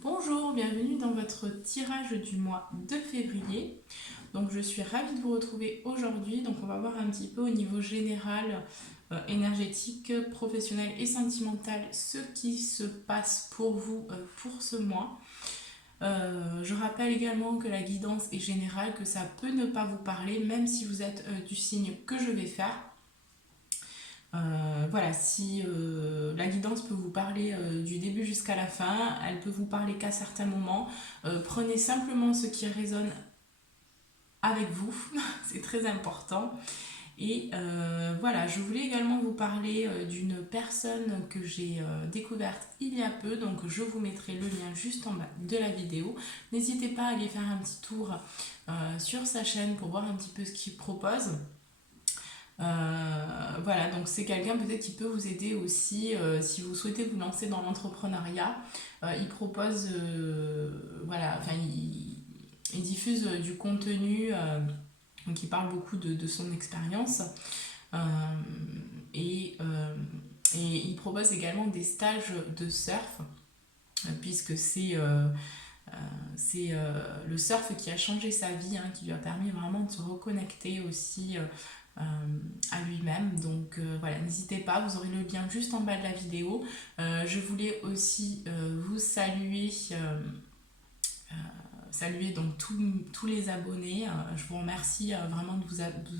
Bonjour, bienvenue dans votre tirage du mois de février. Donc je suis ravie de vous retrouver aujourd'hui. Donc on va voir un petit peu au niveau général, énergétique, professionnel et sentimental ce qui se passe pour vous pour ce mois. Je rappelle également que la guidance est générale, que ça peut ne pas vous parler, même si vous êtes du signe que je vais faire. Voilà, si la guidance peut vous parler du début jusqu'à la fin, elle peut vous parler qu'à certains moments. Prenez simplement ce qui résonne avec vous, c'est très important. Et voilà, je voulais également vous parler d'une personne que j'ai découverte il y a peu, donc je vous mettrai le lien juste en bas de la vidéo. N'hésitez pas à aller faire un petit tour sur sa chaîne pour voir un petit peu ce qu'il propose. Voilà, donc c'est quelqu'un peut-être qui peut vous aider aussi si vous souhaitez vous lancer dans l'entrepreneuriat. Il propose, voilà, enfin il diffuse du contenu, donc il parle beaucoup de son expérience et il propose également des stages de surf puisque c'est le surf qui a changé sa vie, hein, qui lui a permis vraiment de se reconnecter aussi à lui-même. Donc voilà, n'hésitez pas, vous aurez le lien juste en bas de la vidéo. Je voulais aussi vous saluer donc tous les abonnés. Je vous remercie vraiment de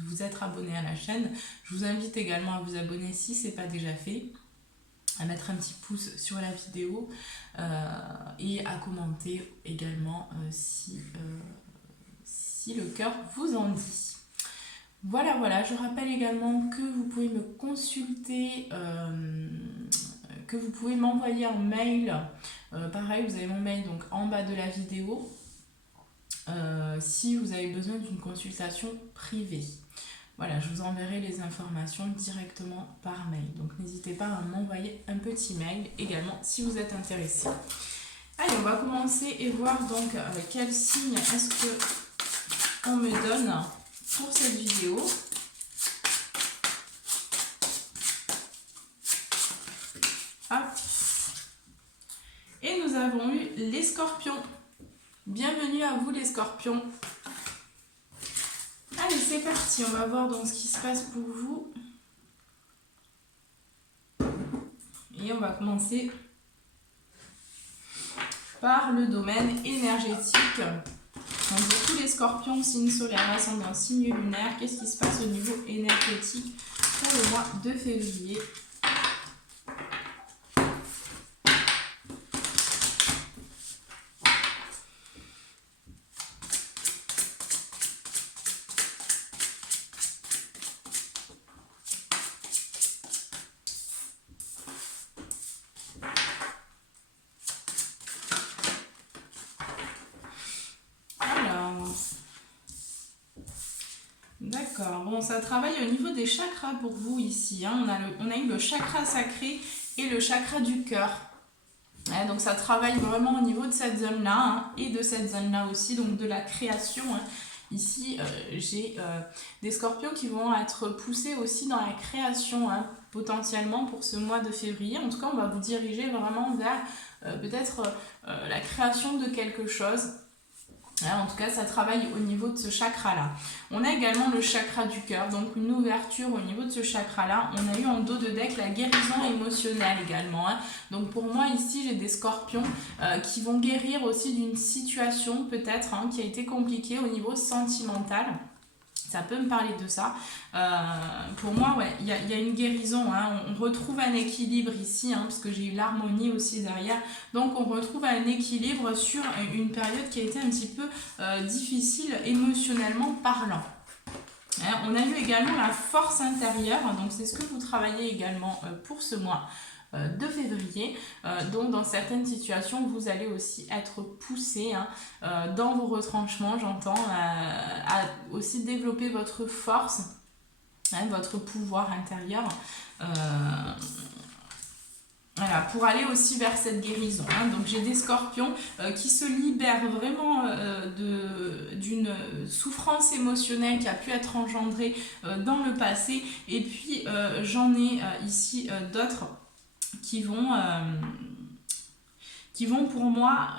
vous être abonnés à la chaîne. Je vous invite également à vous abonner si ce n'est pas déjà fait, à mettre un petit pouce sur la vidéo et à commenter également si le cœur vous en dit. Voilà, je rappelle également que vous pouvez me consulter, que vous pouvez m'envoyer un mail. Pareil, vous avez mon mail donc en bas de la vidéo si vous avez besoin d'une consultation privée. Voilà, je vous enverrai les informations directement par mail. Donc n'hésitez pas à m'envoyer un petit mail également si vous êtes intéressé. Allez, on va commencer et voir donc quel signe est-ce qu'on me donne pour cette vidéo. Hop. Et nous avons eu les scorpions. Bienvenue à vous les scorpions. Allez, c'est parti, on va voir donc ce qui se passe pour vous. Et on va commencer par le domaine énergétique. Donc pour tous les scorpions, signe solaire, ascendant, signe lunaire, qu'est-ce qui se passe au niveau énergétique pour le mois de février ? D'accord, bon, ça travaille au niveau des chakras pour vous ici, hein. On a eu le chakra sacré et le chakra du cœur. Ouais, donc ça travaille vraiment au niveau de cette zone-là, hein, et de cette zone-là aussi, donc de la création, hein. Ici, j'ai des scorpions qui vont être poussés aussi dans la création, hein, potentiellement pour ce mois de février. En tout cas, on va vous diriger vraiment vers peut-être la création de quelque chose. En tout cas, ça travaille au niveau de ce chakra-là. On a également le chakra du cœur, donc une ouverture au niveau de ce chakra-là. On a eu en dos de deck la guérison émotionnelle également, hein. Donc pour moi ici, j'ai des scorpions qui vont guérir aussi d'une situation peut-être, hein, qui a été compliquée au niveau sentimental. Ça peut me parler de ça. Pour moi, ouais, il y a une guérison, hein. On retrouve un équilibre ici, hein, parce que j'ai eu l'harmonie aussi derrière. Donc on retrouve un équilibre sur une période qui a été un petit peu difficile émotionnellement parlant. On a eu également la force intérieure, donc c'est ce que vous travaillez également pour ce mois de février. Donc dans certaines situations, vous allez aussi être poussé, hein, dans vos retranchements, j'entends, à aussi développer votre force, hein, votre pouvoir intérieur. Voilà, pour aller aussi vers cette guérison, hein. Donc j'ai des scorpions qui se libèrent vraiment d'une souffrance émotionnelle qui a pu être engendrée dans le passé. Et puis j'en ai ici d'autres qui vont qui vont pour moi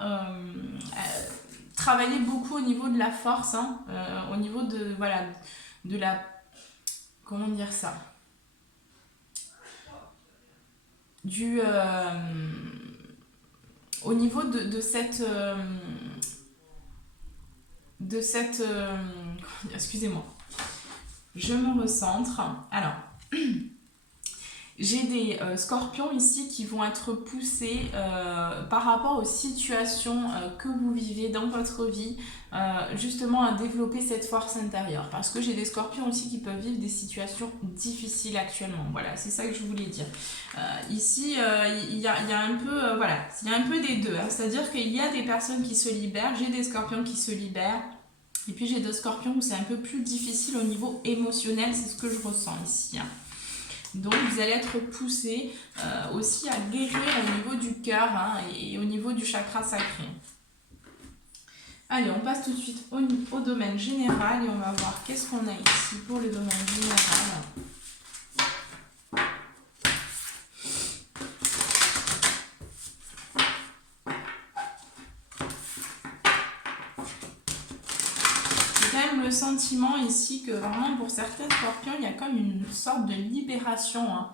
travailler beaucoup au niveau de la force, hein, au niveau de, voilà, de la... Comment dire ça, du... au niveau de cette... excusez-moi, je me recentre. Alors, j'ai des scorpions ici qui vont être poussés par rapport aux situations que vous vivez dans votre vie, justement à développer cette force intérieure. Parce que j'ai des scorpions aussi qui peuvent vivre des situations difficiles actuellement. Voilà, c'est ça que je voulais dire. Ici, il y a un peu, voilà, il y a un peu des deux. Hein. C'est-à-dire qu'il y a des personnes qui se libèrent, j'ai des scorpions qui se libèrent. Et puis j'ai des scorpions où c'est un peu plus difficile au niveau émotionnel, c'est ce que je ressens ici. Hein. Donc vous allez être poussé aussi à guérir au niveau du cœur, hein, et au niveau du chakra sacré. Allez, on passe tout de suite au domaine général et on va voir qu'est-ce qu'on a ici pour le domaine général. Le sentiment ici que vraiment pour certains scorpions il y a comme une sorte de libération, hein.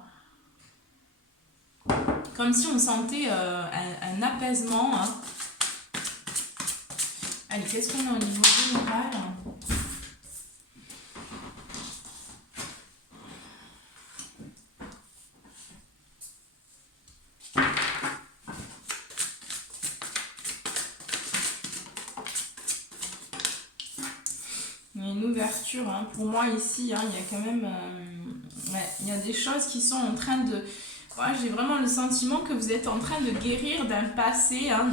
Comme si on sentait un apaisement, hein. Allez, qu'est-ce qu'on a au niveau général? Une ouverture, hein. Pour moi ici, hein, il y a quand même ouais, il y a des choses qui sont en train de... Ouais, j'ai vraiment le sentiment que vous êtes en train de guérir d'un passé, hein,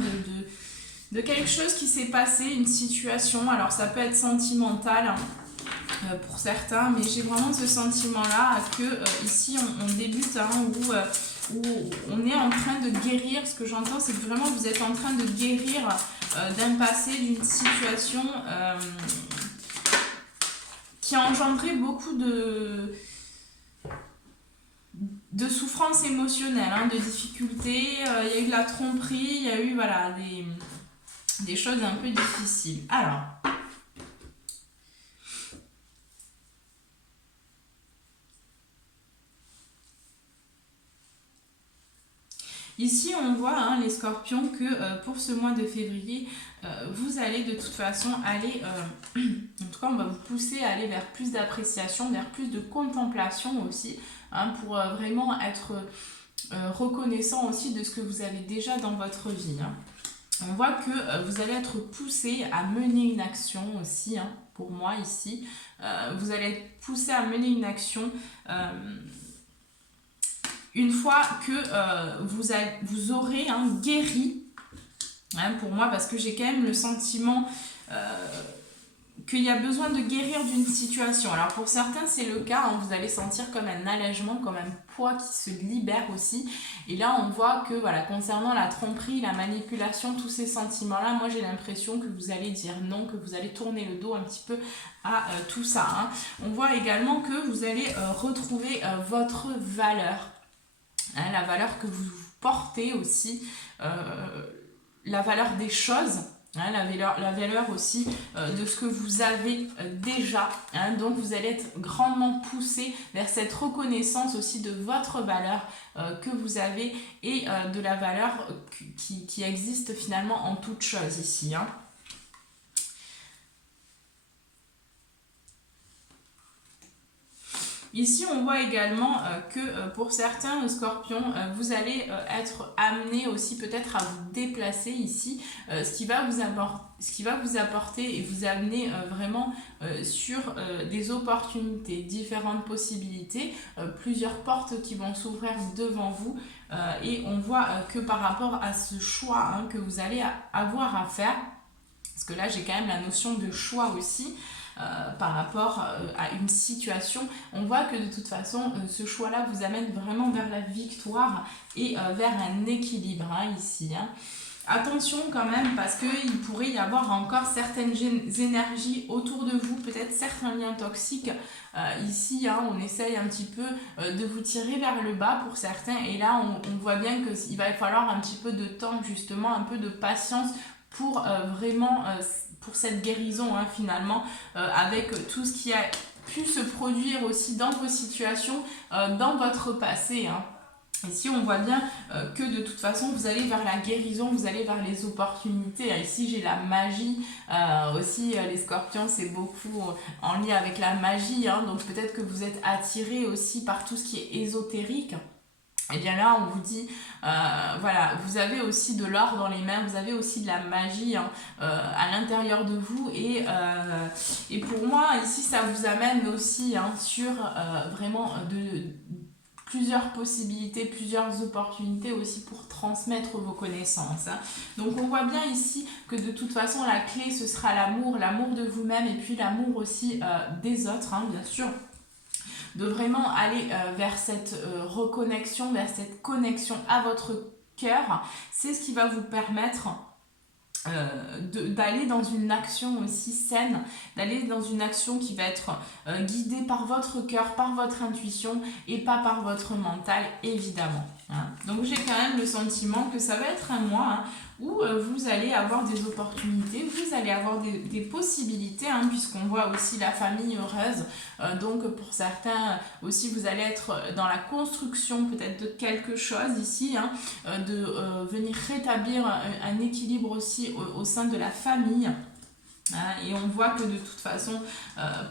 de quelque chose qui s'est passé, une situation. Alors ça peut être sentimental, hein, pour certains, mais j'ai vraiment ce sentiment-là que ici on débute, hein, où on est en train de guérir. Ce que j'entends, c'est que vraiment vous êtes en train de guérir d'un passé, d'une situation... qui a engendré beaucoup de souffrance émotionnelle, hein, de difficultés. Il y a eu de la tromperie, il y a eu voilà, des choses un peu difficiles. Alors, ici, on voit, hein, les scorpions, que pour ce mois de février, vous allez de toute façon aller, en tout cas, on va vous pousser à aller vers plus d'appréciation, vers plus de contemplation aussi, hein, pour vraiment être reconnaissant aussi de ce que vous avez déjà dans votre vie. Hein. On voit que vous allez être poussé à mener une action aussi, hein, pour moi ici. Vous allez être poussé à mener une action... une fois que vous aurez, hein, guéri, hein, pour moi, parce que j'ai quand même le sentiment qu'il y a besoin de guérir d'une situation. Alors pour certains c'est le cas, hein, vous allez sentir comme un allègement, comme un poids qui se libère aussi. Et là on voit que voilà, concernant la tromperie, la manipulation, tous ces sentiments-là, moi j'ai l'impression que vous allez dire non, que vous allez tourner le dos un petit peu à tout ça. Hein. On voit également que vous allez retrouver votre valeur. Hein, la valeur que vous portez aussi, la valeur des choses, hein, la valeur aussi de ce que vous avez déjà. Hein, donc vous allez être grandement poussé vers cette reconnaissance aussi de votre valeur que vous avez et de la valeur qui existe finalement en toute chose ici. Hein. Ici, on voit également que pour certains scorpions, vous allez être amené aussi peut-être à vous déplacer ici, ce qui va vous apporter et vous amener vraiment sur des opportunités, différentes possibilités, plusieurs portes qui vont s'ouvrir devant vous. Et on voit que par rapport à ce choix, hein, que vous allez avoir à faire, parce que là j'ai quand même la notion de choix aussi, par rapport à une situation, on voit que de toute façon ce choix là vous amène vraiment vers la victoire et vers un équilibre, hein, ici. Hein. Attention quand même parce qu'il pourrait y avoir encore certaines énergies autour de vous, peut-être certains liens toxiques. Ici, hein, on essaye un petit peu de vous tirer vers le bas pour certains et là on voit bien qu'il va falloir un petit peu de temps, justement un peu de patience pour vraiment, pour cette guérison hein, finalement, avec tout ce qui a pu se produire aussi dans vos situations, dans votre passé. Hein. Ici, on voit bien que de toute façon, vous allez vers la guérison, vous allez vers les opportunités. Ici, j'ai la magie. Aussi, les scorpions, c'est beaucoup en lien avec la magie. Hein, donc, peut-être que vous êtes attirés aussi par tout ce qui est ésotérique. Et bien là, on vous dit, voilà, vous avez aussi de l'or dans les mains, vous avez aussi de la magie hein, à l'intérieur de vous. Et pour moi, ici, ça vous amène aussi hein, sur vraiment plusieurs possibilités, plusieurs opportunités aussi pour transmettre vos connaissances. Hein. Donc on voit bien ici que de toute façon la clé ce sera l'amour, l'amour de vous-même et puis l'amour aussi des autres, hein, bien sûr. De vraiment aller vers cette reconnexion, vers cette connexion à votre cœur, c'est ce qui va vous permettre d'aller dans une action aussi saine, d'aller dans une action qui va être guidée par votre cœur, par votre intuition et pas par votre mental évidemment. Hein. Donc j'ai quand même le sentiment que ça va être un mois hein, où vous allez avoir des opportunités, vous allez avoir des possibilités, hein, puisqu'on voit aussi la famille heureuse. Donc pour certains aussi, vous allez être dans la construction peut-être de quelque chose ici, hein, de venir rétablir un équilibre aussi au sein de la famille. Et on voit que de toute façon,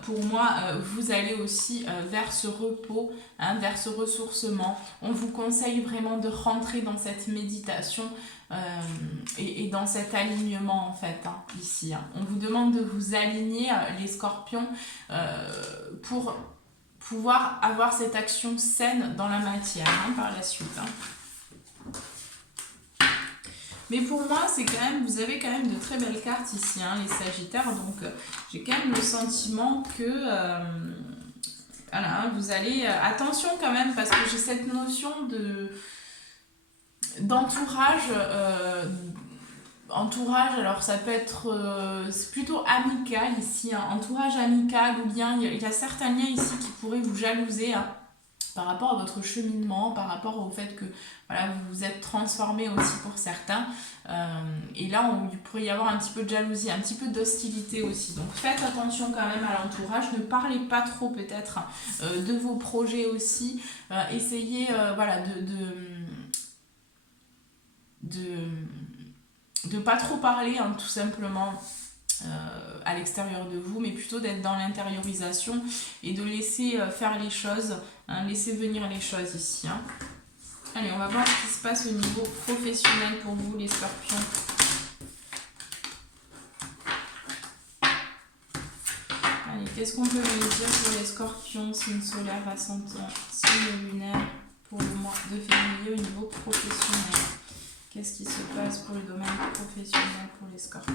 pour moi, vous allez aussi vers ce repos, hein, vers ce ressourcement. On vous conseille vraiment de rentrer dans cette méditation et dans cet alignement en fait, hein, ici. Hein. On vous demande de vous aligner, les scorpions, pour pouvoir avoir cette action saine dans la matière hein, par la suite. Hein. Mais pour moi, c'est quand même, vous avez quand même de très belles cartes ici, hein, les Sagittaires. Donc, j'ai quand même le sentiment que, voilà, vous allez, attention quand même, parce que j'ai cette notion d'entourage. Entourage, alors ça peut être, c'est plutôt amical ici, hein, entourage amical, ou bien il y a certains liens ici qui pourraient vous jalouser. Hein, par rapport à votre cheminement, par rapport au fait que voilà, vous vous êtes transformé aussi pour certains. Et là, il pourrait y avoir un petit peu de jalousie, un petit peu d'hostilité aussi. Donc faites attention quand même à l'entourage. Ne parlez pas trop peut-être de vos projets aussi. Essayez voilà, de pas trop parler, hein, tout simplement. À l'extérieur de vous, mais plutôt d'être dans l'intériorisation et de laisser faire les choses, hein, laisser venir les choses ici. Hein. Allez, on va voir ce qui se passe au niveau professionnel pour vous, les scorpions. Allez, qu'est-ce qu'on peut me dire pour les scorpions, signe solaire, ascendant, signe lunaire pour le mois de février au niveau professionnel? Qu'est-ce qui se passe pour le domaine professionnel pour les scorpions?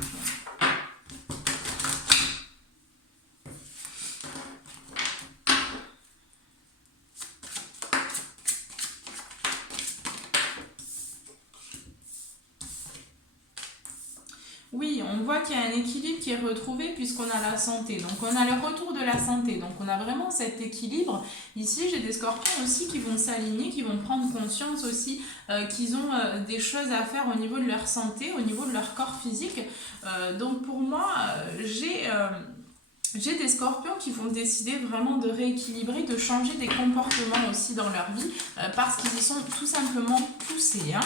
Oui, on voit qu'il y a un équilibre qui est retrouvé puisqu'on a la santé. Donc on a le retour de la santé. Donc on a vraiment cet équilibre. Ici, j'ai des scorpions aussi qui vont s'aligner, qui vont prendre conscience aussi qu'ils ont des choses à faire au niveau de leur santé, au niveau de leur corps physique. Donc pour moi, j'ai des scorpions qui vont décider vraiment de rééquilibrer, de changer des comportements aussi dans leur vie parce qu'ils y sont tout simplement poussés. Hein.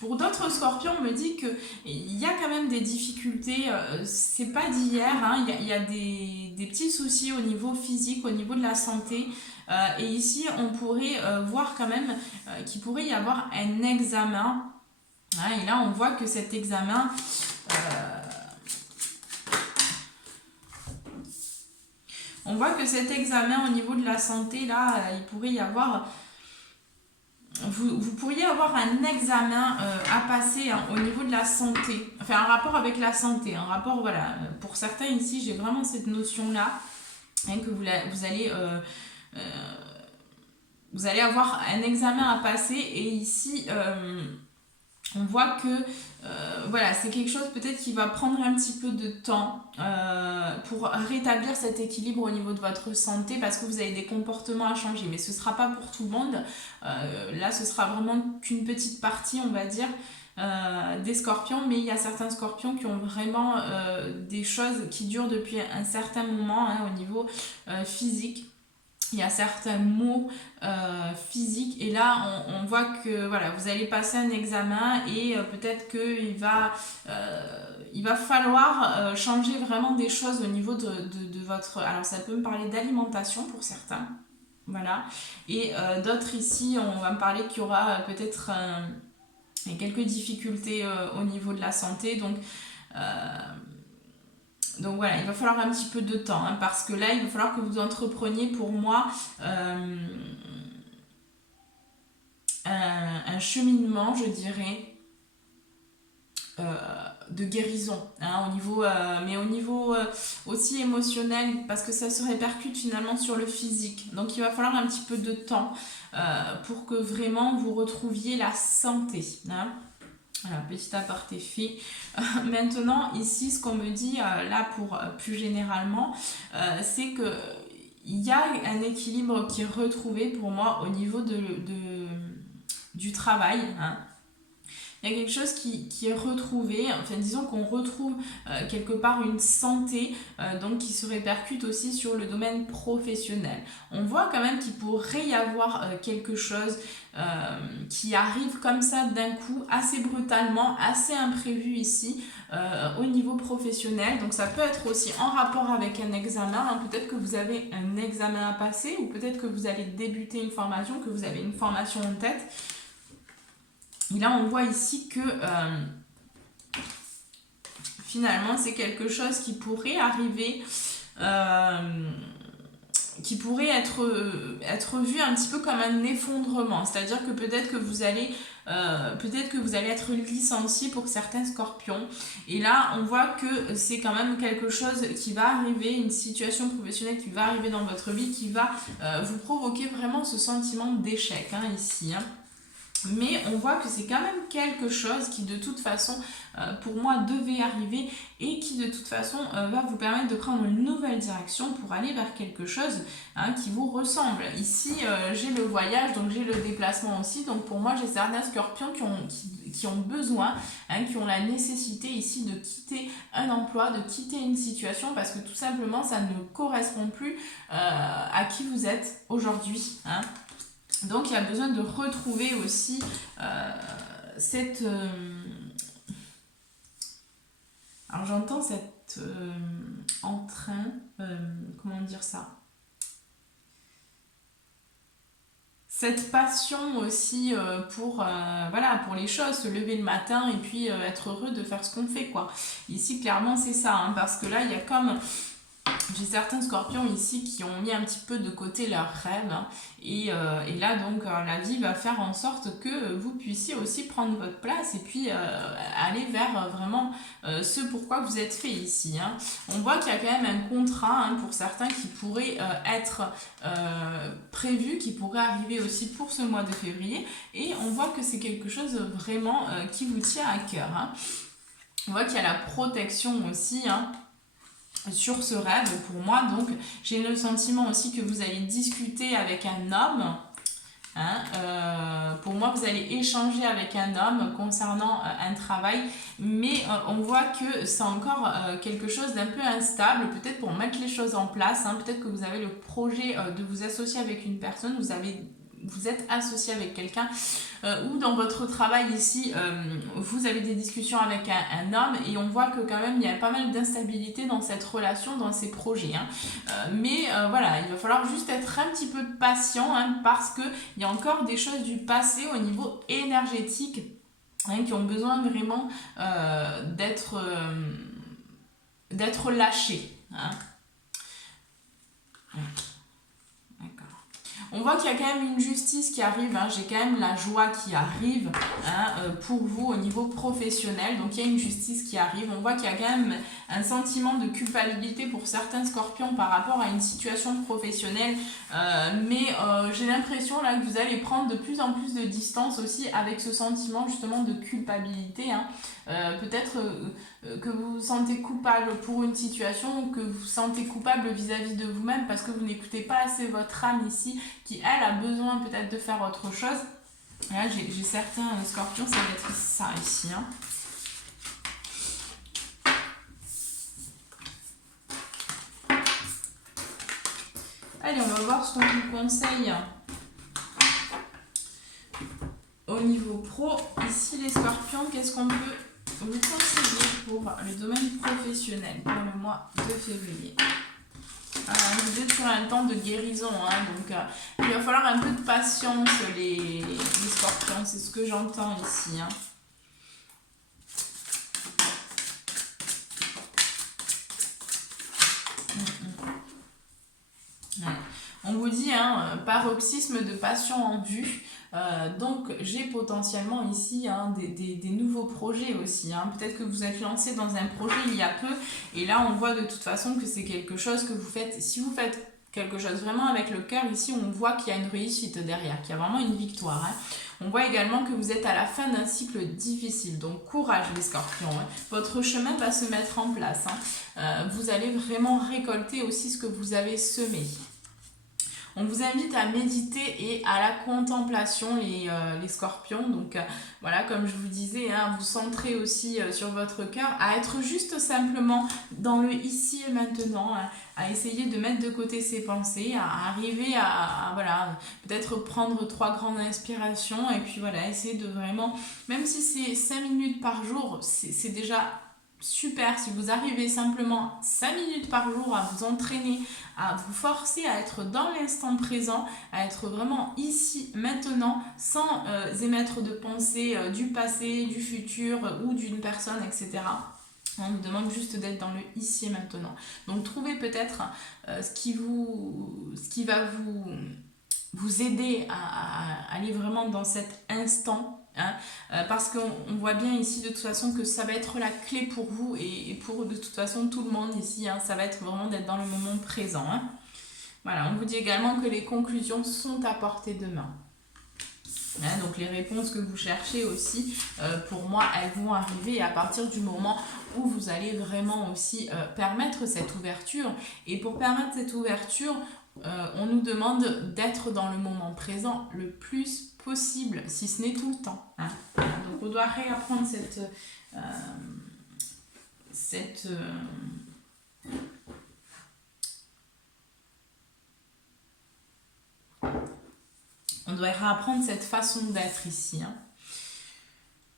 Pour d'autres scorpions, on me dit qu'il y a quand même des difficultés, c'est pas d'hier, hein, il y a des petits soucis au niveau physique, au niveau de la santé. Et ici, on pourrait voir quand même qu'il pourrait y avoir un examen. Hein, et là, on voit que cet examen... on voit que cet examen au niveau de la santé, là, il pourrait y avoir... Vous pourriez avoir un examen à passer hein, au niveau de la santé, enfin un rapport avec la santé, un rapport, voilà, pour certains ici j'ai vraiment cette notion-là, hein, que vous allez avoir un examen à passer et ici on voit que voilà, c'est quelque chose peut-être qui va prendre un petit peu de temps pour rétablir cet équilibre au niveau de votre santé parce que vous avez des comportements à changer. Mais ce ne sera pas pour tout le monde. Là, ce sera vraiment qu'une petite partie, on va dire, des scorpions. Mais il y a certains scorpions qui ont vraiment des choses qui durent depuis un certain moment hein, au niveau physique. Il y a certains maux physiques et là on voit que voilà, vous allez passer un examen et peut-être qu'il va falloir changer vraiment des choses au niveau de votre... Alors ça peut me parler d'alimentation pour certains, voilà, et d'autres ici on va me parler qu'il y aura peut-être quelques difficultés au niveau de la santé, donc voilà, il va falloir un petit peu de temps hein, parce que là, il va falloir que vous entrepreniez pour moi un cheminement, je dirais, de guérison, hein, mais au niveau aussi émotionnel parce que ça se répercute finalement sur le physique. Donc il va falloir un petit peu de temps pour que vraiment vous retrouviez la santé. Hein. Voilà, petit aparté fait. Maintenant, ici, ce qu'on me dit, là, pour plus généralement, c'est que il y a un équilibre qui est retrouvé pour moi au niveau du travail. Hein. Il y a quelque chose qui est retrouvé, enfin disons qu'on retrouve quelque part une santé donc qui se répercute aussi sur le domaine professionnel. On voit quand même qu'il pourrait y avoir quelque chose qui arrive comme ça d'un coup, assez brutalement, assez imprévu ici au niveau professionnel. Donc ça peut être aussi en rapport avec un examen, hein. Peut-être que vous avez un examen à passer ou peut-être que vous allez débuter une formation, que vous avez une formation en tête. Et là, on voit ici que finalement, c'est quelque chose qui pourrait arriver, qui pourrait être vu un petit peu comme un effondrement. C'est-à-dire que peut-être que vous allez être licencié pour certains scorpions. Et là, on voit que c'est quand même quelque chose qui va arriver, une situation professionnelle qui va arriver dans votre vie, qui va vous provoquer vraiment ce sentiment d'échec hein, ici. Hein. Mais on voit que c'est quand même quelque chose qui de toute façon pour moi devait arriver et qui de toute façon va vous permettre de prendre une nouvelle direction pour aller vers quelque chose hein, qui vous ressemble. Ici j'ai le voyage, donc j'ai le déplacement aussi, donc pour moi j'ai certains scorpions qui ont besoin, hein, qui ont la nécessité ici de quitter un emploi, de quitter une situation parce que tout simplement ça ne correspond plus à qui vous êtes aujourd'hui. Hein. Donc il y a besoin de retrouver aussi cette... alors j'entends cette entrain, comment dire ça, cette passion aussi pour les choses, se lever le matin et puis être heureux de faire ce qu'on fait quoi. Ici clairement c'est ça, hein, parce que là il y a comme... J'ai certains scorpions ici qui ont mis un petit peu de côté leurs rêves hein, et là donc la vie va faire en sorte que vous puissiez aussi prendre votre place et puis aller vers vraiment ce pourquoi vous êtes fait ici. Hein. On voit qu'il y a quand même un contrat hein, pour certains qui pourrait être prévu, qui pourrait arriver aussi pour ce mois de février et on voit que c'est quelque chose vraiment qui vous tient à cœur. Hein. On voit qu'il y a la protection aussi hein, sur ce rêve pour moi, donc j'ai le sentiment aussi que vous allez discuter avec un homme hein, pour moi vous allez échanger avec un homme concernant un travail mais on voit que c'est encore quelque chose d'un peu instable, peut-être pour mettre les choses en place hein, peut-être que vous avez le projet de vous associer avec une personne, vous êtes associé avec quelqu'un ou dans votre travail ici vous avez des discussions avec un homme et on voit que quand même il y a pas mal d'instabilité dans cette relation, dans ces projets hein. Mais voilà, il va falloir juste être un petit peu patient hein, parce qu'il y a encore des choses du passé au niveau énergétique hein, qui ont besoin vraiment d'être lâchées hein. On voit qu'il y a quand même une justice qui arrive, hein. J'ai quand même la joie qui arrive, hein, pour vous au niveau professionnel. Donc il y a une justice qui arrive. On voit qu'il y a quand même un sentiment de culpabilité pour certains scorpions par rapport à une situation professionnelle. Mais j'ai l'impression là que vous allez prendre de plus en plus de distance aussi avec ce sentiment justement de culpabilité, hein. Peut-être que vous vous sentez coupable pour une situation ou que vous vous sentez coupable vis-à-vis de vous-même parce que vous n'écoutez pas assez votre âme ici qui elle a besoin peut-être de faire autre chose. Et là j'ai certains scorpions, ça va être ça ici, hein. Allez, on va voir ce qu'on vous conseille au niveau pro. Ici les scorpions, qu'est-ce qu'on peut vous conseiller pour le domaine professionnel pour le mois de février? Vous êtes sur un temps de guérison, hein, donc il va falloir un peu de patience les scorpions, c'est ce que j'entends ici, hein. Ouais. On vous dit, hein, paroxysme de passion en vue. Donc j'ai potentiellement ici, hein, des nouveaux projets aussi, hein. Peut-être que vous êtes lancé dans un projet il y a peu et là on voit de toute façon que c'est quelque chose que vous faites. Si vous faites quelque chose vraiment avec le cœur, ici on voit qu'il y a une réussite derrière, qu'il y a vraiment une victoire, hein. On voit également que vous êtes à la fin d'un cycle difficile, donc courage les scorpions, hein. Votre chemin va se mettre en place, hein. Vous allez vraiment récolter aussi ce que vous avez semé. On vous invite à méditer et à la contemplation, les scorpions. Donc voilà, comme je vous disais, hein, vous centrez aussi sur votre cœur, à être juste simplement dans le ici et maintenant, hein, à essayer de mettre de côté ses pensées, à arriver à voilà, peut-être prendre 3 grandes inspirations et puis voilà, essayer de vraiment, même si c'est 5 minutes par jour, c'est déjà super. Si vous arrivez simplement 5 minutes par jour à vous entraîner, à vous forcer à être dans l'instant présent, à être vraiment ici, maintenant, sans émettre de pensée du passé, du futur ou d'une personne, etc. On vous demande juste d'être dans le ici et maintenant. Donc trouvez peut-être ce qui va vous aider à aller vraiment dans cet instant. Hein, parce qu'on voit bien ici de toute façon que ça va être la clé pour vous et pour de toute façon tout le monde ici, hein, ça va être vraiment d'être dans le moment présent, hein. Voilà, on vous dit également que les conclusions sont à portée de main, hein, donc les réponses que vous cherchez aussi, pour moi elles vont arriver à partir du moment où vous allez vraiment aussi permettre cette ouverture. Et pour permettre cette ouverture, on nous demande d'être dans le moment présent le plus possible, si ce n'est tout le temps, hein. Donc on doit réapprendre on doit réapprendre cette façon d'être ici, hein.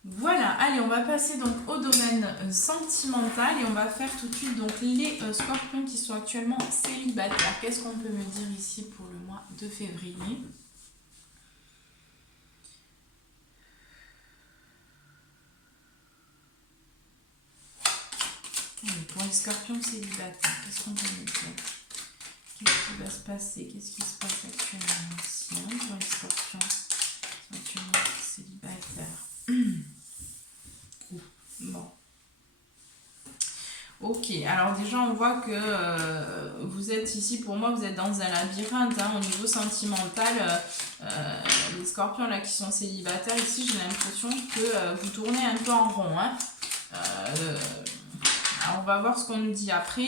Voilà, allez, on va passer donc au domaine sentimental et on va faire tout de suite donc les scorpions qui sont actuellement célibataires. Qu'est-ce qu'on peut me dire ici pour le mois de février? Allez, pour les scorpions célibataires, qu'est-ce qu'on peut me dire? Qu'est-ce qui va se passer? Qu'est-ce qui se passe actuellement ici, hein, pour les scorpions actuellement célibataires? Bon. Ok, alors déjà on voit que vous êtes ici, pour moi vous êtes dans un labyrinthe, hein, au niveau sentimental. Les scorpions là qui sont célibataires ici, j'ai l'impression que vous tournez un peu en rond, hein. Alors on va voir ce qu'on nous dit après.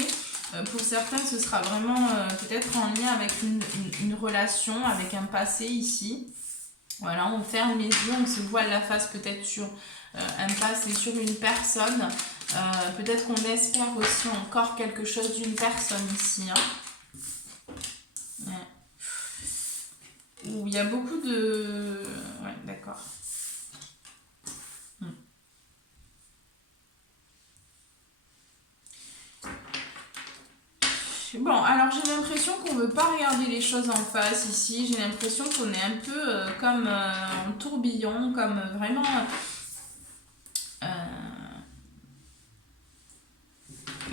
Pour certains ce sera vraiment peut-être en lien avec une relation, avec un passé ici. Voilà, on ferme les yeux, on se voile la face peut-être sur un passé, sur une personne. Peut-être qu'on espère aussi encore quelque chose d'une personne ici, hein. Ouais. Où il y a beaucoup de... Ouais, d'accord. Bon, alors j'ai l'impression qu'on ne veut pas regarder les choses en face ici. J'ai l'impression qu'on est un peu comme en tourbillon, comme vraiment...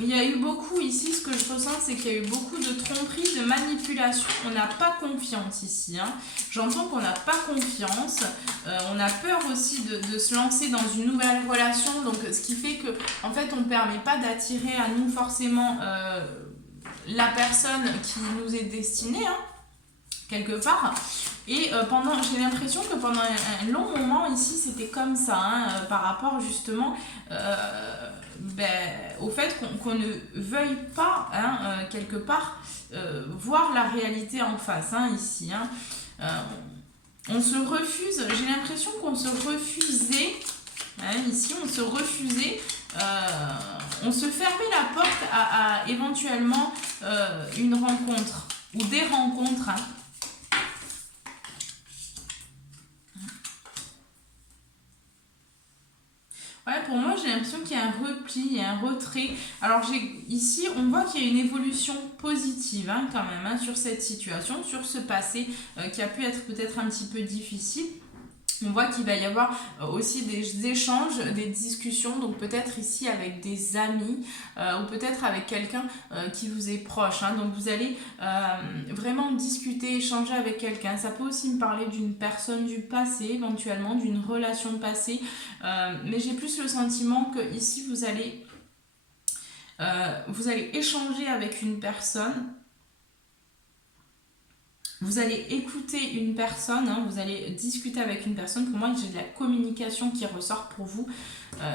il y a eu beaucoup ici, ce que je ressens, c'est qu'il y a eu beaucoup de tromperies, de manipulation. On n'a pas confiance ici. Hein. J'entends qu'on n'a pas confiance. On a peur aussi de se lancer dans une nouvelle relation. Donc, ce qui fait que, en fait, on ne permet pas d'attirer à nous forcément la personne qui nous est destinée, hein, quelque part. Et j'ai l'impression que pendant un long moment ici, c'était comme ça, hein, par rapport justement au fait qu'on ne veuille pas, hein, quelque part, voir la réalité en face, hein, ici. Hein. On se refuse, j'ai l'impression qu'on se refusait, hein, ici, on se refusait, on se fermait la porte à éventuellement une rencontre ou des rencontres, hein. Ouais, pour moi, j'ai l'impression qu'il y a un repli, il y a un retrait. Alors, ici, on voit qu'il y a une évolution positive, hein, quand même, hein, sur cette situation, sur ce passé qui a pu être peut-être un petit peu difficile. On voit qu'il va y avoir aussi des échanges, des discussions, donc peut-être ici avec des amis ou peut-être avec quelqu'un qui vous est proche. Hein. Donc vous allez vraiment discuter, échanger avec quelqu'un. Ça peut aussi me parler d'une personne du passé, éventuellement d'une relation passée. Mais j'ai plus le sentiment que ici vous allez échanger avec une personne. Vous allez écouter une personne, hein, vous allez discuter avec une personne. Pour moi, j'ai de la communication qui ressort pour vous.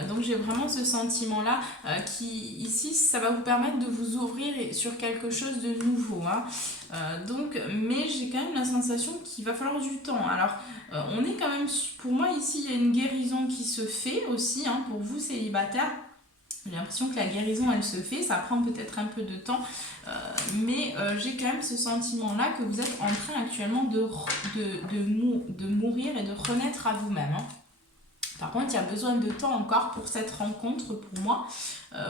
Donc, j'ai vraiment ce sentiment-là qui, ici, ça va vous permettre de vous ouvrir sur quelque chose de nouveau. Hein. Mais j'ai quand même la sensation qu'il va falloir du temps. Alors, on est quand même, pour moi, ici, il y a une guérison qui se fait aussi, hein, pour vous, célibataires. J'ai l'impression que la guérison, elle se fait. Ça prend peut-être un peu de temps. Mais j'ai quand même ce sentiment-là que vous êtes en train actuellement de mourir et de renaître à vous-même. Hein. Par contre, il y a besoin de temps encore pour cette rencontre, pour moi,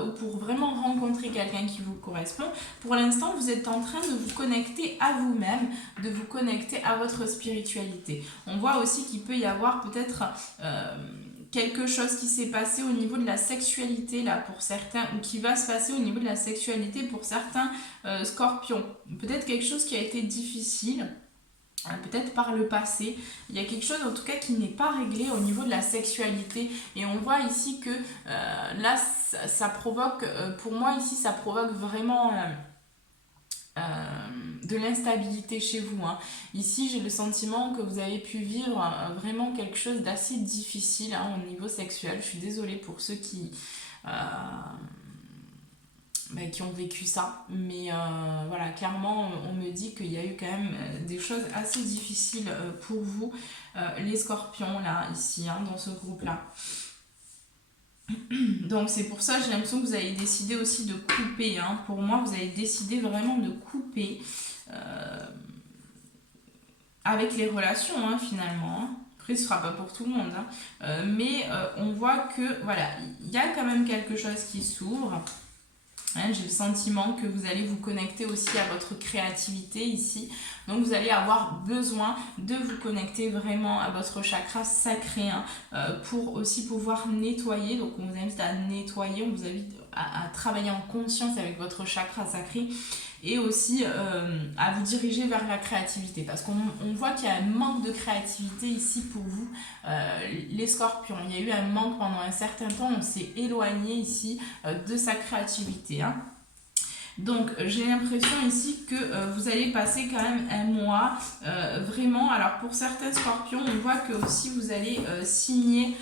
ou pour vraiment rencontrer quelqu'un qui vous correspond. Pour l'instant, vous êtes en train de vous connecter à vous-même, de vous connecter à votre spiritualité. On voit aussi qu'il peut y avoir peut-être quelque chose qui s'est passé au niveau de la sexualité là pour certains, ou qui va se passer au niveau de la sexualité pour certains scorpions. Peut-être quelque chose qui a été difficile. Peut-être par le passé, il y a quelque chose en tout cas qui n'est pas réglé au niveau de la sexualité et on voit ici que là ça provoque, pour moi ici ça provoque vraiment de l'instabilité chez vous. Hein. Ici j'ai le sentiment que vous avez pu vivre vraiment quelque chose d'assez difficile, hein, au niveau sexuel. Je suis désolée pour ceux qui ont vécu ça, mais voilà, clairement on me dit qu'il y a eu quand même des choses assez difficiles pour vous, les scorpions là, ici, hein, dans ce groupe là. Donc c'est pour ça, j'ai l'impression que vous avez décidé aussi de couper, hein. Pour moi vous avez décidé vraiment de couper avec les relations, hein, finalement, hein. Après, ce ne sera pas pour tout le monde, hein. Mais on voit que voilà, il y a quand même quelque chose qui s'ouvre. Hein, j'ai le sentiment que vous allez vous connecter aussi à votre créativité ici. Donc vous allez avoir besoin de vous connecter vraiment à votre chakra sacré, hein, pour aussi pouvoir nettoyer. Donc on vous invite à nettoyer, on vous invite à travailler en conscience avec votre chakra sacré et aussi à vous diriger vers la créativité. Parce qu'on voit qu'il y a un manque de créativité ici pour vous, les scorpions. Il y a eu un manque pendant un certain temps, on s'est éloigné ici de sa créativité. Hein. Donc j'ai l'impression ici que vous allez passer quand même un mois vraiment. Alors pour certains scorpions, on voit que aussi vous allez signer...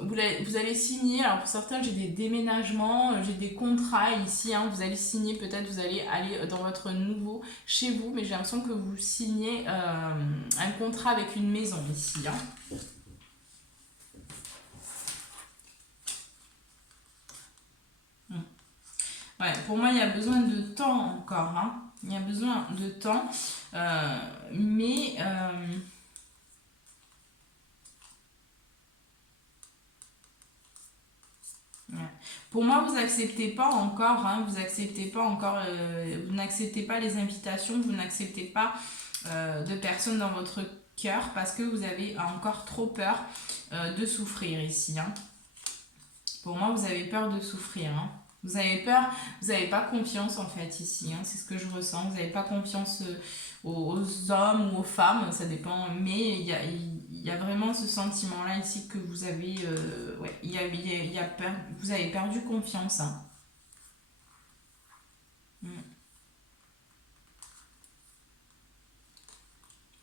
vous allez signer, alors pour certains j'ai des déménagements, j'ai des contrats ici, hein, vous allez signer, peut-être vous allez aller dans votre nouveau chez vous, mais j'ai l'impression que vous signez un contrat avec une maison ici. Hein. Ouais, pour moi il y a besoin de temps encore, hein. Il y a besoin de temps, mais... Ouais. Pour moi, vous n'acceptez pas encore, hein, vous n'acceptez pas les invitations, vous n'acceptez pas de personnes dans votre cœur parce que vous avez encore trop peur de souffrir ici. Hein. Pour moi, vous avez peur de souffrir. Hein. Vous avez peur, vous n'avez pas confiance en fait ici, hein, c'est ce que je ressens. Vous n'avez pas confiance aux hommes ou aux femmes, ça dépend, mais il y a vraiment ce sentiment-là ici que vous avez, ouais, vous avez perdu confiance. Hein.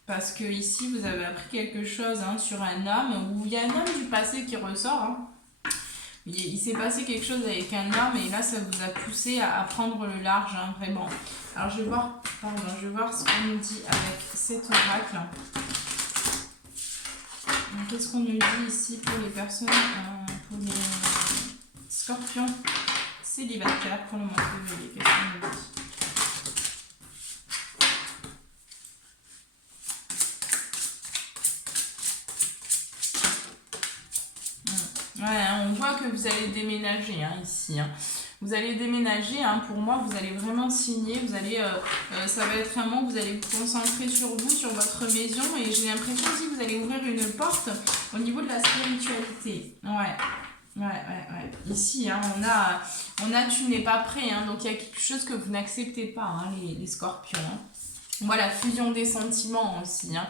Parce que ici, vous avez appris quelque chose hein, sur un homme, où il y a un homme du passé qui ressort. Hein. Il s'est passé quelque chose avec un homme et là ça vous a poussé à prendre le large, hein, vraiment. Alors je vais voir, je vais voir ce qu'on nous dit avec cet oracle. Qu'est-ce qu'on nous dit ici pour les personnes, pour les scorpions célibataires pour le mois de février? Qu'est-ce qu'on nous dit? Ouais, on voit que vous allez déménager hein, ici. Hein. Vous allez déménager, hein, pour moi, vous allez vraiment signer. Vous allez, ça va être un moment où vous allez vous concentrer sur vous, sur votre maison. Et j'ai l'impression aussi que vous allez ouvrir une porte au niveau de la spiritualité. Ouais. Ici, hein, on a tu n'es pas prêt. Hein, donc il y a quelque chose que vous n'acceptez pas, hein, les scorpions. Hein. Voilà, fusion des sentiments aussi. Hein.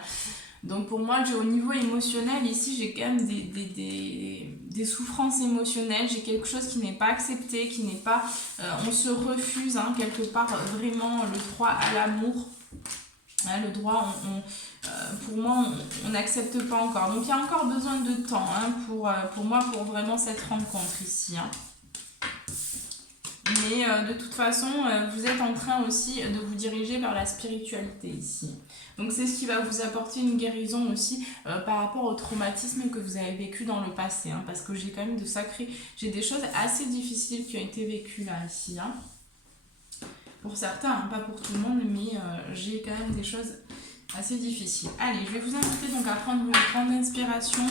Donc pour moi, au niveau émotionnel, ici, j'ai quand même des souffrances émotionnelles. J'ai quelque chose qui n'est pas accepté, qui n'est pas... on se refuse, hein, quelque part, vraiment le droit à l'amour. Hein, le droit, pour moi, on n'accepte pas encore. Donc il y a encore besoin de temps hein, pour moi, pour vraiment cette rencontre ici. Hein. Mais de toute façon, vous êtes en train aussi de vous diriger vers la spiritualité ici. Donc c'est ce qui va vous apporter une guérison aussi par rapport au traumatisme que vous avez vécu dans le passé. Hein, parce que j'ai quand même j'ai des choses assez difficiles qui ont été vécues là, ici. Hein. Pour certains, hein, pas pour tout le monde, mais j'ai quand même des choses assez difficiles. Allez, je vais vous inviter donc à prendre une grande inspiration,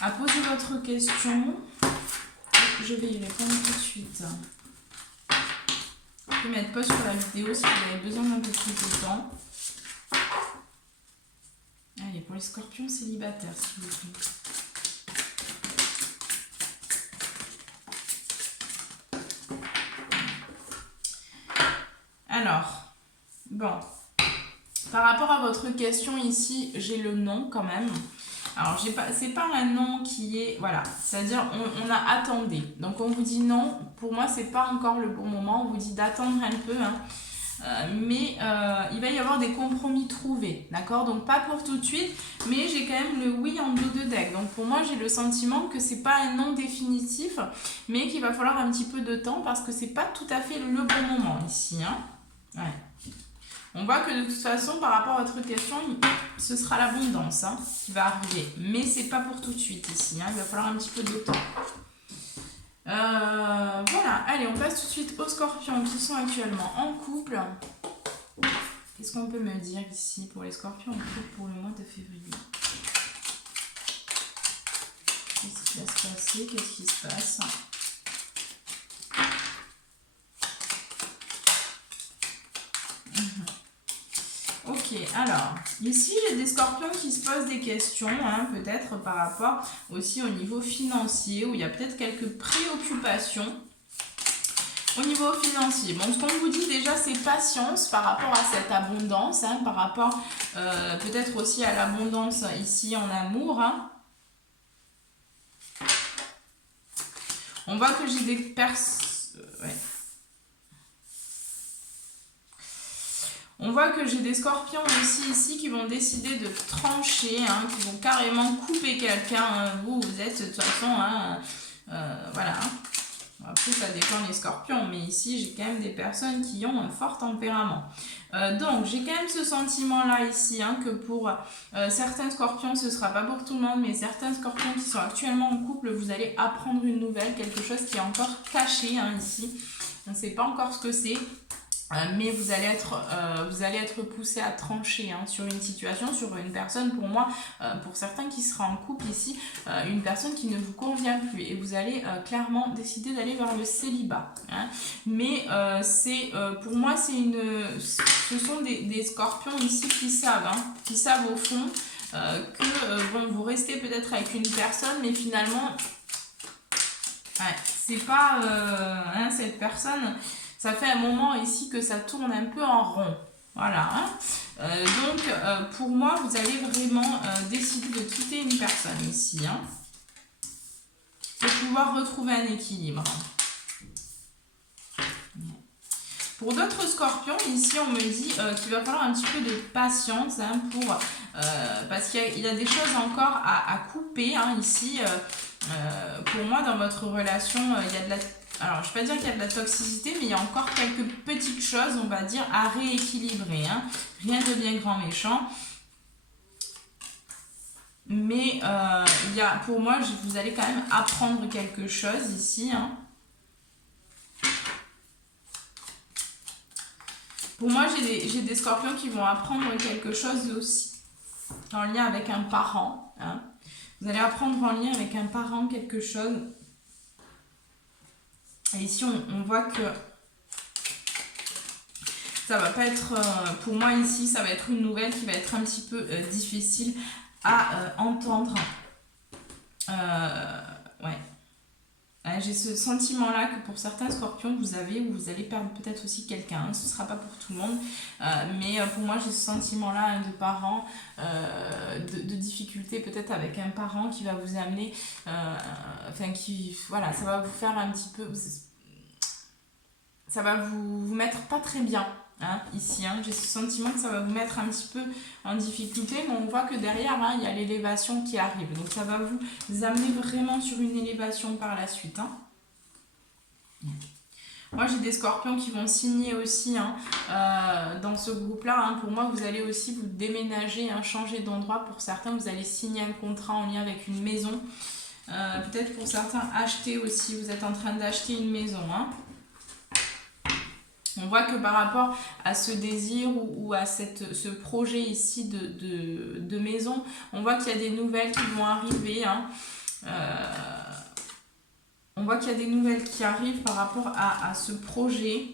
à poser votre question. Je vais y répondre tout de suite. Vous pouvez mettre pause sur la vidéo si vous avez besoin d'un peu plus de temps. Allez, pour les scorpions célibataires, s'il vous plaît. Alors, bon. Par rapport à votre question ici, j'ai le nom quand même. Alors, c'est pas un nom qui est... Voilà, c'est-à-dire on a attendu. Donc, on vous dit non. Pour moi, c'est pas encore le bon moment. On vous dit d'attendre un peu. Hein. Mais il va y avoir des compromis trouvés. D'accord? Donc, pas pour tout de suite. Mais j'ai quand même le oui en dos de deck. Donc, pour moi, j'ai le sentiment que c'est pas un non définitif. Mais qu'il va falloir un petit peu de temps parce que c'est pas tout à fait le bon moment ici. Hein. Ouais. On voit que de toute façon, par rapport à votre question, ce sera l'abondance hein, qui va arriver. Mais c'est pas pour tout de suite ici. Hein, il va falloir un petit peu de temps. Voilà. Allez, on passe tout de suite aux scorpions qui sont actuellement en couple. Qu'est-ce qu'on peut me dire ici pour les scorpions en couple pour le mois de février? Qu'est-ce qui va se passer? Qu'est-ce qui se passe? Ok, alors, ici j'ai des scorpions qui se posent des questions, hein, peut-être par rapport aussi au niveau financier, où il y a peut-être quelques préoccupations au niveau financier. Bon, ce qu'on vous dit déjà, c'est patience par rapport à cette abondance, hein, par rapport peut-être aussi à l'abondance ici en amour. Hein. On voit que j'ai des personnes... Ouais. On voit que j'ai des scorpions aussi ici qui vont décider de trancher, hein, qui vont carrément couper quelqu'un. Hein. Vous êtes de toute façon, hein, voilà. Après, ça dépend des scorpions, mais ici, j'ai quand même des personnes qui ont un fort tempérament. Donc, j'ai quand même ce sentiment-là ici, hein, que pour certains scorpions, ce ne sera pas pour tout le monde, mais certains scorpions qui sont actuellement en couple, vous allez apprendre une nouvelle, quelque chose qui est encore caché hein, ici. On ne sait pas encore ce que c'est. Mais vous allez être poussé à trancher hein, sur une situation, sur une personne, pour moi, pour certains qui sera en couple ici, une personne qui ne vous convient plus et vous allez clairement décider d'aller vers le célibat. Hein. Mais pour moi, ce sont des scorpions ici qui savent au fond que bon, vous restez peut-être avec une personne, mais finalement... Ouais, c'est pas cette personne, ça fait un moment ici que ça tourne un peu en rond. Voilà. Hein. Donc, pour moi, vous allez vraiment décider de quitter une personne ici. Hein, pour pouvoir retrouver un équilibre. Pour d'autres scorpions, ici, on me dit qu'il va falloir un petit peu de patience hein, parce qu'il y a des choses encore à couper hein, ici. Pour moi, dans votre relation, il y a de la... Alors, je ne vais pas dire qu'il y a de la toxicité, mais il y a encore quelques petites choses, on va dire, à rééquilibrer. Hein. Rien de bien grand méchant. Mais pour moi, vous allez quand même apprendre quelque chose ici. Hein. Pour moi, j'ai des scorpions qui vont apprendre quelque chose aussi en lien avec un parent. Hein. Vous allez apprendre en lien avec un parent quelque chose. Et ici, on voit que ça va pas être... pour moi, ici, ça va être une nouvelle qui va être un petit peu difficile à entendre. Ouais. J'ai ce sentiment-là que pour certains scorpions, vous allez perdre peut-être aussi quelqu'un. Hein. Ce ne sera pas pour tout le monde. Mais pour moi, j'ai ce sentiment-là hein, de parents, de difficultés peut-être avec un parent qui va vous amener... voilà, ça va vous faire un petit peu... Ça va vous mettre pas très bien. Hein, ici, hein. J'ai ce sentiment que ça va vous mettre un petit peu en difficulté, mais on voit que derrière, hein, il y a l'élévation qui arrive. Donc ça va vous amener vraiment sur une élévation par la suite. Hein. Moi, j'ai des scorpions qui vont signer aussi hein, dans ce groupe-là. Hein. Pour moi, vous allez aussi vous déménager, hein, changer d'endroit. Pour certains, vous allez signer un contrat en lien avec une maison. Peut-être pour certains, acheter aussi. Vous êtes en train d'acheter une maison. Hein. On voit que par rapport à ce désir ou à ce projet ici de maison, on voit qu'il y a des nouvelles qui vont arriver. Hein. On voit qu'il y a des nouvelles qui arrivent par rapport à ce projet.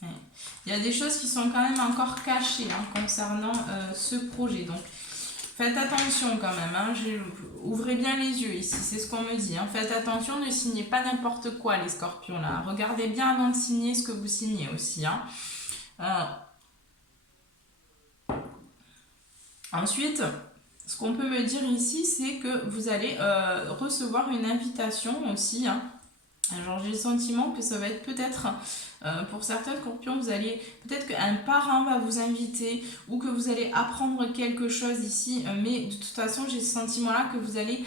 Il y a des choses qui sont quand même encore cachées hein, concernant ce projet. Donc, faites attention quand même, hein. Ouvrez bien les yeux ici, c'est ce qu'on me dit. Hein. Faites attention, ne signez pas n'importe quoi les scorpions là. Regardez bien avant de signer ce que vous signez aussi. Hein. Ensuite, ce qu'on peut me dire ici, c'est que vous allez recevoir une invitation aussi. Hein. Alors j'ai le sentiment que ça va être peut-être, pour certains scorpions, peut-être qu'un parent va vous inviter ou que vous allez apprendre quelque chose ici, mais de toute façon j'ai ce sentiment-là que vous allez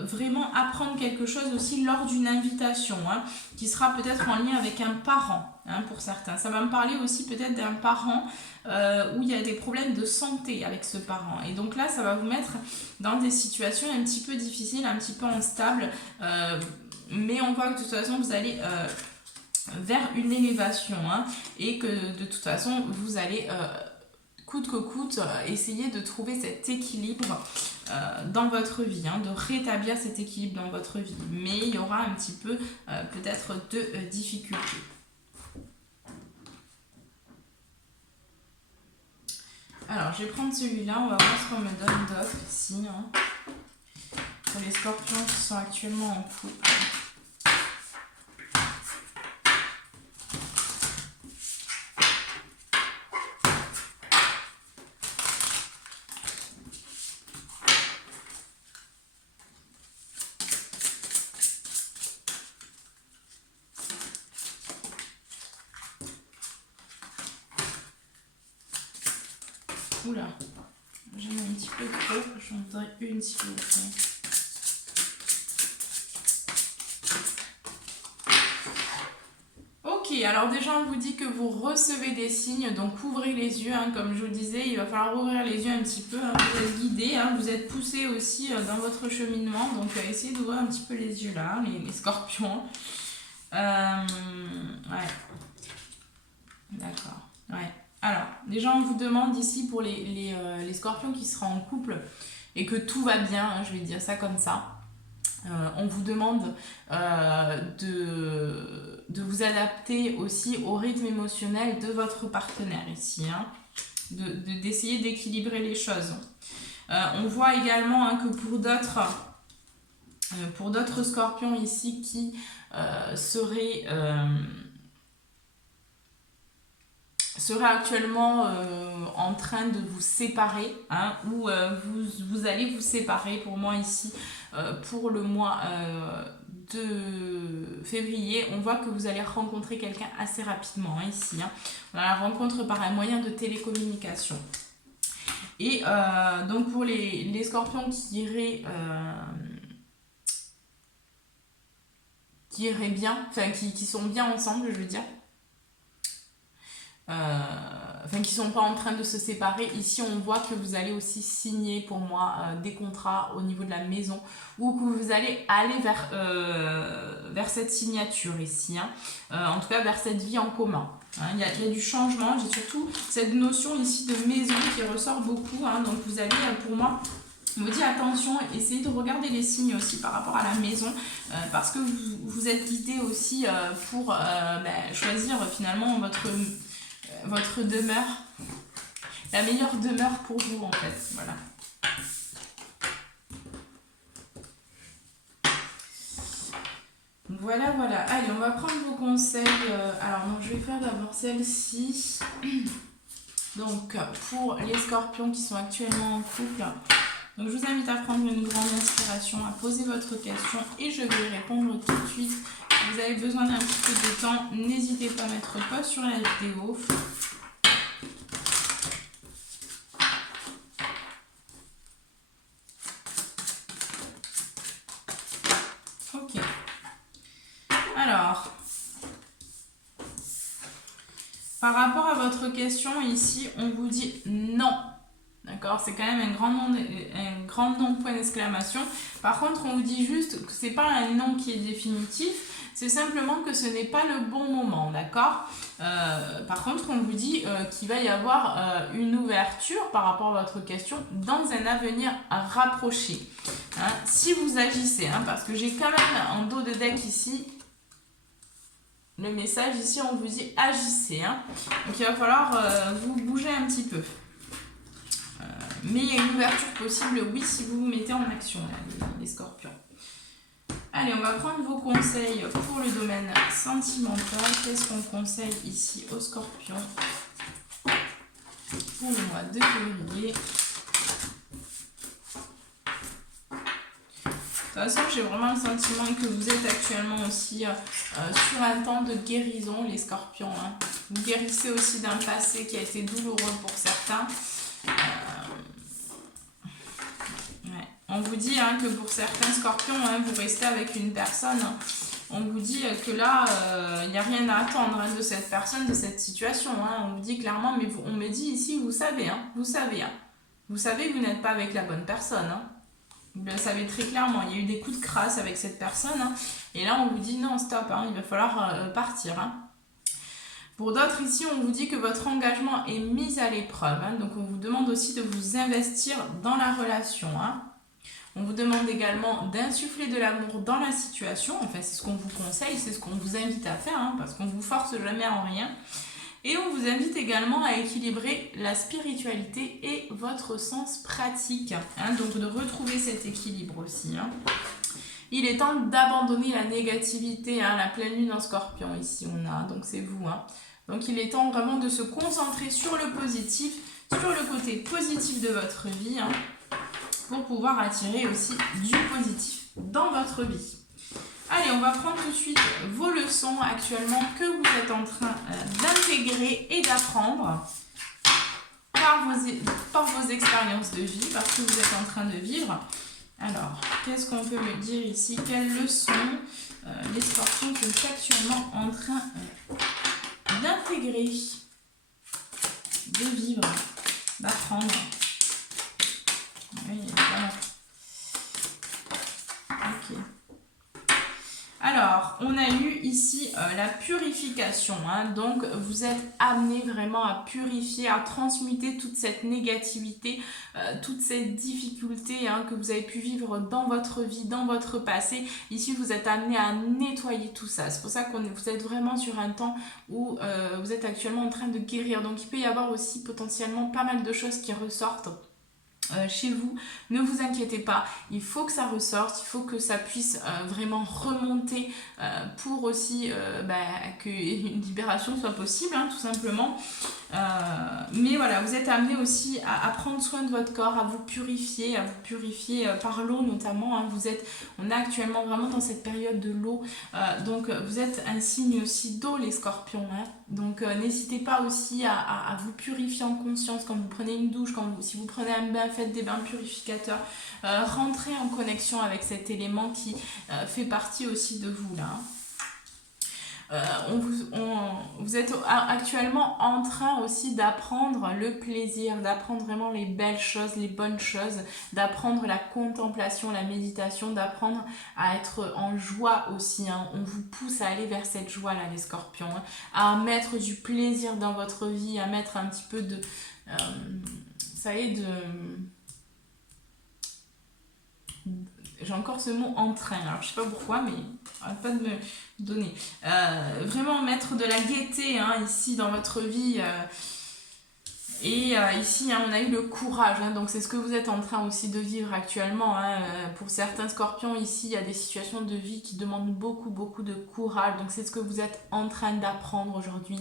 vraiment apprendre quelque chose aussi lors d'une invitation, hein, qui sera peut-être en lien avec un parent, hein, pour certains. Ça va me parler aussi peut-être d'un parent où il y a des problèmes de santé avec ce parent. Et donc là, ça va vous mettre dans des situations un petit peu difficiles, un petit peu instables, mais on voit que de toute façon vous allez vers une élévation hein, et que de toute façon vous allez coûte que coûte essayer de trouver cet équilibre dans votre vie, hein, de rétablir cet équilibre dans votre vie, mais il y aura un petit peu peut-être de difficultés. Alors je vais prendre celui-là, on va voir ce qu'on me donne d'autre ici hein, pour les scorpions qui sont actuellement en couple. Oula, j'en ai un petit peu trop, j'en voudrais une s'il vous plaît. Ok, alors déjà on vous dit que vous recevez des signes, donc ouvrez les yeux, hein, comme je vous disais, il va falloir ouvrir les yeux un petit peu, hein, vous êtes guidé, hein, vous êtes poussé aussi dans votre cheminement, donc essayez d'ouvrir un petit peu les yeux là, les scorpions. Ouais, d'accord, ouais. Alors, déjà on vous demande ici pour les scorpions qui seront en couple et que tout va bien, hein, je vais dire ça comme ça. On vous demande de vous adapter aussi au rythme émotionnel de votre partenaire ici, hein, d'essayer d'équilibrer les choses. On voit également hein, que pour d'autres, Pour d'autres scorpions ici qui seraient actuellement en train de vous séparer, hein, ou vous allez vous séparer pour moi ici pour le mois de février. On voit que vous allez rencontrer quelqu'un assez rapidement, hein, ici. Hein. On a la rencontre par un moyen de télécommunication. Et donc pour les scorpions qui iraient bien, enfin qui sont bien ensemble, je veux dire, enfin qui sont pas en train de se séparer, ici on voit que vous allez aussi signer pour moi des contrats au niveau de la maison, ou que vous allez aller vers cette signature ici, hein. En tout cas vers cette vie en commun, hein. Il y a du changement, j'ai surtout cette notion ici de maison qui ressort beaucoup, hein. Donc vous allez pour moi, on me dit attention, essayez de regarder les signes aussi par rapport à la maison, parce que vous êtes guidé aussi pour choisir finalement votre demeure, la meilleure demeure pour vous en fait, voilà. Voilà. Allez, on va prendre vos conseils. Alors, donc, je vais faire d'abord celle-ci. Donc, pour les scorpions qui sont actuellement en couple, donc je vous invite à prendre une grande inspiration, à poser votre question et je vais répondre tout de suite. Si vous avez besoin d'un petit peu de temps, n'hésitez pas à mettre pause sur la vidéo. Ok. Alors, par rapport à votre question ici, on vous dit non. D'accord, c'est quand même un grand non point d'exclamation. Par contre, on vous dit juste que c'est pas un non qui est définitif, c'est simplement que ce n'est pas le bon moment, d'accord. Par contre, on vous dit qu'il va y avoir une ouverture par rapport à votre question dans un avenir rapproché. Hein, si vous agissez, hein, parce que j'ai quand même en dos de deck ici le message, ici on vous dit agissez. Hein. Donc il va falloir vous bouger un petit peu. Mais il y a une ouverture possible, oui, si vous vous mettez en action, là, les scorpions. Allez, on va prendre vos conseils pour le domaine sentimental. Qu'est-ce qu'on conseille ici aux scorpions pour le mois de février? De toute façon, j'ai vraiment le sentiment que vous êtes actuellement aussi sur un temps de guérison, les scorpions. Hein. Vous guérissez aussi d'un passé qui a été douloureux pour certains. On vous dit que pour certains scorpions, vous restez avec une personne. On vous dit que là, il n'y a rien à attendre de cette personne, de cette situation. On vous dit clairement, mais on me dit ici, vous savez. Vous savez que vous n'êtes pas avec la bonne personne. Vous le savez très clairement. Il y a eu des coups de crasse avec cette personne. Et là, on vous dit non, stop, il va falloir partir. Pour d'autres, ici, on vous dit que votre engagement est mis à l'épreuve. Donc, on vous demande aussi de vous investir dans la relation. On vous demande également d'insuffler de l'amour dans la situation. Enfin, c'est ce qu'on vous conseille, c'est ce qu'on vous invite à faire, parce qu'on ne vous force jamais en rien. Et on vous invite également à équilibrer la spiritualité et votre sens pratique. Donc, de retrouver cet équilibre aussi. Il est temps d'abandonner la négativité, la pleine lune en scorpion ici, donc c'est vous. Donc, il est temps vraiment de se concentrer sur le positif, sur le côté positif de votre vie, pour pouvoir attirer aussi du positif dans votre vie. Allez, on va prendre tout de suite vos leçons actuellement que vous êtes en train d'intégrer et d'apprendre par vos expériences de vie, parce que vous êtes en train de vivre. Alors, qu'est-ce qu'on peut me dire ici? Quelles leçons les scorpions sont actuellement en train d'intégrer, de vivre, d'apprendre? Oui, évidemment. Ok. Alors, on a eu ici la purification. Donc, vous êtes amené vraiment à purifier, à transmuter toute cette négativité, toutes ces difficultés que vous avez pu vivre dans votre vie, dans votre passé. Ici, vous êtes amené à nettoyer tout ça. C'est pour ça que vous êtes vraiment sur un temps où vous êtes actuellement en train de guérir. Donc, il peut y avoir aussi potentiellement pas mal de choses qui ressortent chez vous, ne vous inquiétez pas, il faut que ça ressorte, il faut que ça puisse vraiment remonter pour aussi qu'une libération soit possible, hein, tout simplement. Mais voilà, vous êtes amené aussi à prendre soin de votre corps, à vous purifier par l'eau notamment. Hein. On est actuellement vraiment dans cette période de l'eau, donc vous êtes un signe aussi d'eau les scorpions. Hein. Donc n'hésitez pas aussi à vous purifier en conscience quand vous prenez une douche, si vous prenez un bain, faites des bains purificateurs. Rentrez en connexion avec cet élément qui fait partie aussi de vous là. Vous êtes actuellement en train aussi d'apprendre le plaisir, d'apprendre vraiment les belles choses, les bonnes choses, d'apprendre la contemplation, la méditation, d'apprendre à être en joie aussi. Hein. On vous pousse à aller vers cette joie-là, les scorpions, hein, à mettre du plaisir dans votre vie, à mettre un petit peu de... J'ai encore ce mot en train, alors je sais pas pourquoi, mais arrête pas de me donner. Vraiment mettre de la gaieté hein, ici dans votre vie. Ici, hein, on a eu le courage, hein, donc c'est ce que vous êtes en train aussi de vivre actuellement. Hein. Pour certains scorpions, ici, il y a des situations de vie qui demandent beaucoup, beaucoup de courage. Donc c'est ce que vous êtes en train d'apprendre aujourd'hui.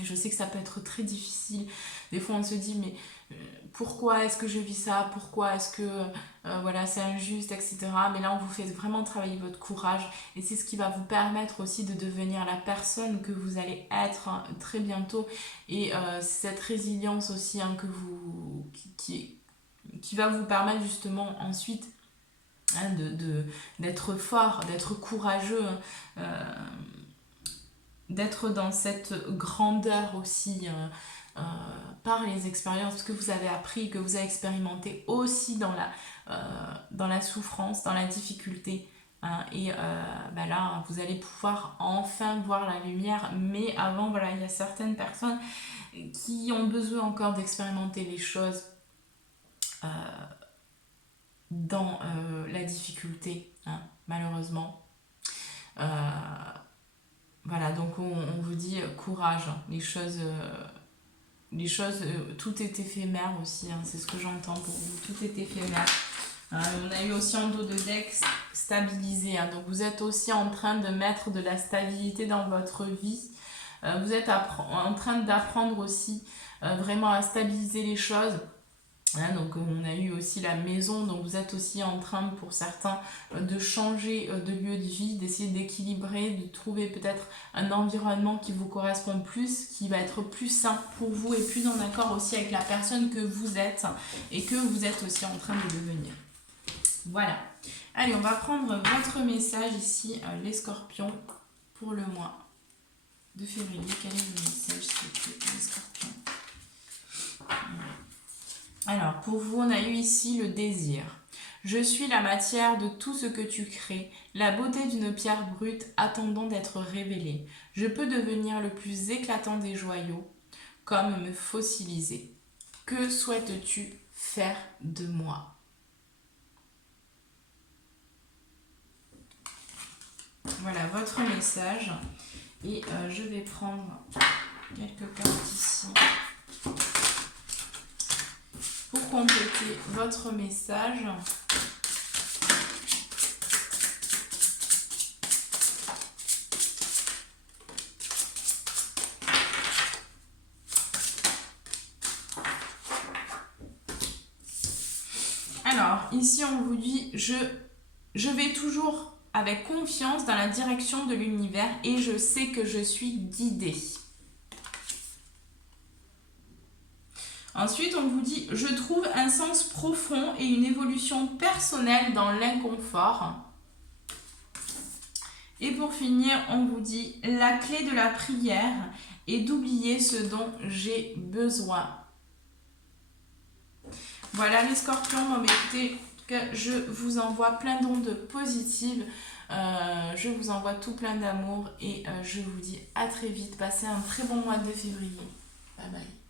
Et je sais que ça peut être très difficile. Des fois, on se dit, mais pourquoi est-ce que je vis ça? Pourquoi est-ce que voilà, c'est injuste, etc. Mais là, on vous fait vraiment travailler votre courage. Et c'est ce qui va vous permettre aussi de devenir la personne que vous allez être hein, très bientôt. Et cette résilience aussi hein, qui va vous permettre justement ensuite hein, d'être fort, d'être courageux. D'être dans cette grandeur aussi par les expériences que vous avez appris, que vous avez expérimenté aussi dans la souffrance, dans la difficulté. Hein, et là, vous allez pouvoir enfin voir la lumière. Mais avant, voilà, il y a certaines personnes qui ont besoin encore d'expérimenter les choses dans la difficulté, hein, malheureusement. Voilà, donc on vous dit courage, les choses tout est éphémère aussi, hein, c'est ce que j'entends pour vous, tout est éphémère. On a eu aussi en dos de deck stabilisé, hein, donc vous êtes aussi en train de mettre de la stabilité dans votre vie. Vous êtes en train d'apprendre aussi vraiment à stabiliser les choses. Hein, donc on a eu aussi la maison, donc vous êtes aussi en train pour certains de changer de lieu de vie, d'essayer d'équilibrer, de trouver peut-être un environnement qui vous correspond plus, qui va être plus sain pour vous et plus en accord aussi avec la personne que vous êtes et que vous êtes aussi en train de devenir. Voilà. Allez, on va prendre votre message ici, les scorpions, pour le mois de février. Quel est le message, s'il vous plaît, les scorpions? Alors, pour vous, on a eu ici le désir. Je suis la matière de tout ce que tu crées, la beauté d'une pierre brute attendant d'être révélée. Je peux devenir le plus éclatant des joyaux, comme me fossiliser. Que souhaites-tu faire de moi? Voilà votre message. Et je vais prendre quelques cartes ici pour compléter votre message. Alors, ici on vous dit, je vais toujours avec confiance dans la direction de l'univers et je sais que je suis guidée. Ensuite, on vous dit, je trouve un sens profond et une évolution personnelle dans l'inconfort. Et pour finir, on vous dit, la clé de la prière est d'oublier ce dont j'ai besoin. Voilà les scorpions, bon, écoutez, je vous envoie plein d'ondes positives. Je vous envoie tout plein d'amour et je vous dis à très vite. Passez un très bon mois de février. Bye bye.